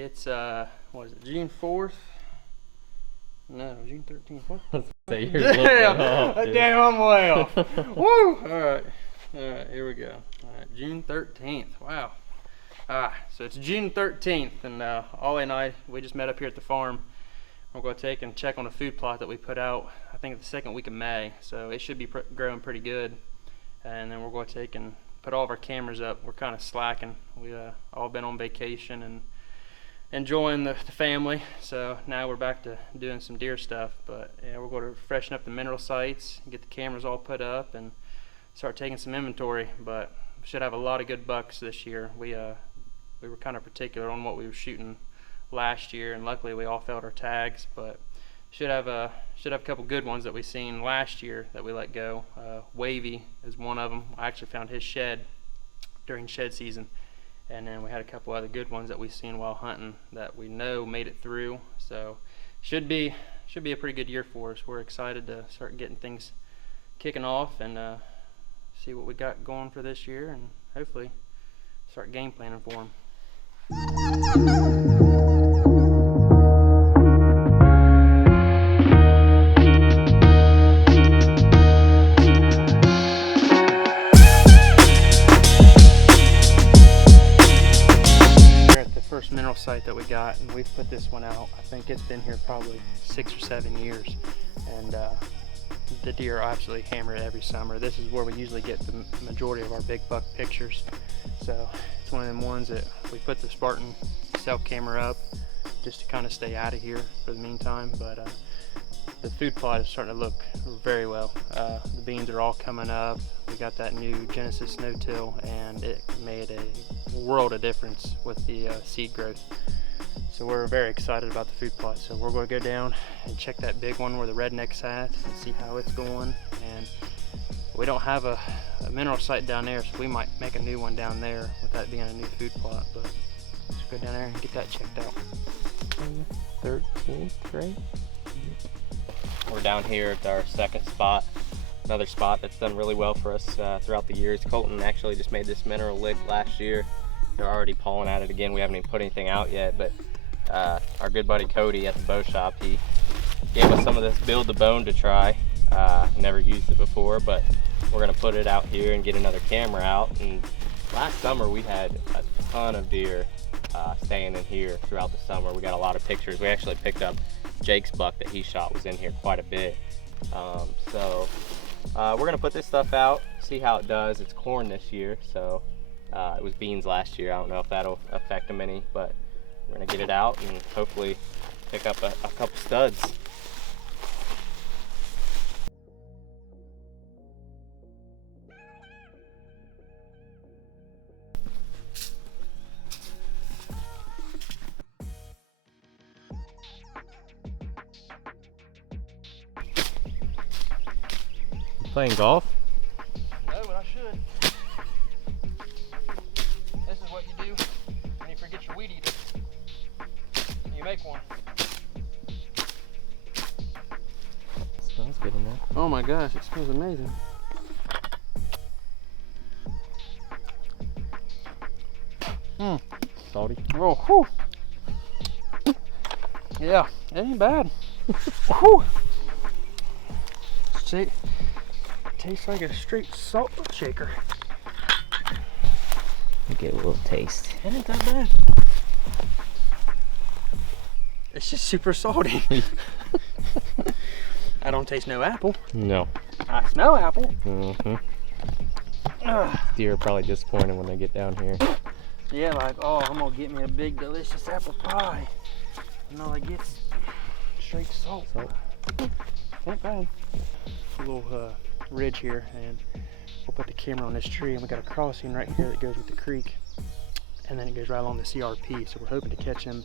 It's what is it, June 4th? No, June 13th. What? Damn, I'm way off. Woo! Alright, here we go. Alright, June 13th. Wow. So it's June 13th, and Ollie and I, we just met up here at the farm. We're going to take and check on a food plot that we put out, I think the second week of May. So it should be growing pretty good. And then we're going to take and put all of our cameras up. We're kind of slacking. We all been on vacation and enjoying the family, so now we're back to doing some deer stuff. But yeah, we're going to freshen up the mineral sites, get the cameras all put up, and start taking some inventory. But we should have a lot of good bucks this year. We were kind of particular on what we were shooting last year, and luckily we all failed our tags. But should have a couple good ones that we seen last year that we let go. Wavy is one of them. I actually found his shed during shed season. And then we had a couple other good ones that we've seen while hunting that we know made it through. So should be a pretty good year for us. We're excited to start getting things kicking off and see what we got going for this year, and hopefully start game planning for them. Mineral site that we got, and we've put this one out. I think it's been here probably 6 or 7 years, and the deer absolutely hammer it every summer. This is where we usually get the majority of our big buck pictures, so it's one of them ones that we put the Spartan self camera up just to kind of stay out of here for the meantime. But the food plot is starting to look very well. The beans are all coming up. We got that new Genesis no-till, and it made a world of difference with the seed growth. So we're very excited about the food plot. So we're going to go down and check that big one where the redneck's at and see how it's going. And we don't have a mineral site down there, so we might make a new one down there with that being a new food plot. But let's go down there and get that checked out. 13th, right? We're down here at our second spot, another spot that's done really well for us throughout the years. Colton actually just made this mineral lick last year. They're already pulling at it again. We haven't even put anything out yet, but our good buddy Cody at the bow shop, he gave us some of this build the bone to try. Never used it before, but we're gonna put it out here and get another camera out. And last summer we had a ton of deer staying in here throughout the summer. We got a lot of pictures. We actually picked up Jake's buck that he shot was in here quite a bit. So we're gonna put this stuff out, see how it does. It's corn this year, so it was beans last year. I don't know if that'll affect them any, but we're gonna get it out and hopefully pick up a couple studs. Playing golf? No, but I should. This is what you do when you forget your weed eater. You make one. Smells good in there. Oh my gosh, it smells amazing. Salty. Oh, whew. Yeah, it ain't bad. Whew. See, tastes like a straight salt shaker. Get a little taste. It ain't that bad. It's just super salty. I don't taste no apple. No. I smell apple. Mm-hmm. Deer are probably disappointed when they get down here. Yeah, like, oh, I'm gonna get me a big delicious apple pie. And all I get's straight salt. Ain't bad. A little ridge here, and we'll put the camera on this tree, and we got a crossing right here that goes with the creek, and then it goes right along the CRP. So we're hoping to catch them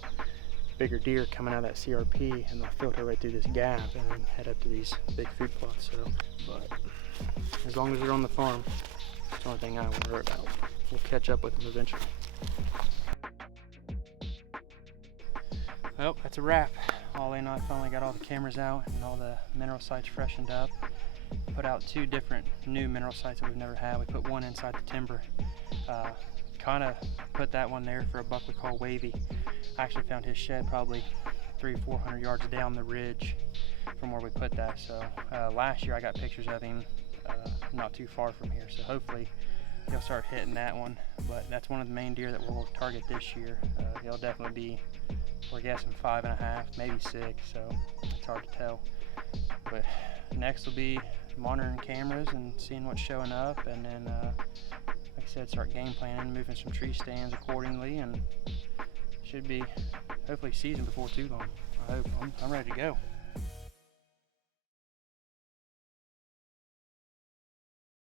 bigger deer coming out of that CRP, and they'll filter right through this gap and then head up to these big food plots. So, but as long as they're on the farm, that's the only thing I want to worry about. We'll catch up with them eventually. Well, that's a wrap. Ollie and I finally got all the cameras out and all the mineral sites freshened up. Put out 2 different new mineral sites that we've never had. We put one inside the timber, kind of put that one there for a buck we call Wavy. I actually found his shed probably 300-400 yards down the ridge from where we put that. So last year I got pictures of him not too far from here. So hopefully he'll start hitting that one. But that's one of the main deer that we'll target this year. He'll definitely be, we're guessing 5.5, maybe 6. So it's hard to tell. But next will be monitoring cameras and seeing what's showing up, and then like I said, start game planning, moving some tree stands accordingly, and should be hopefully season before too long. I hope. I'm ready to go.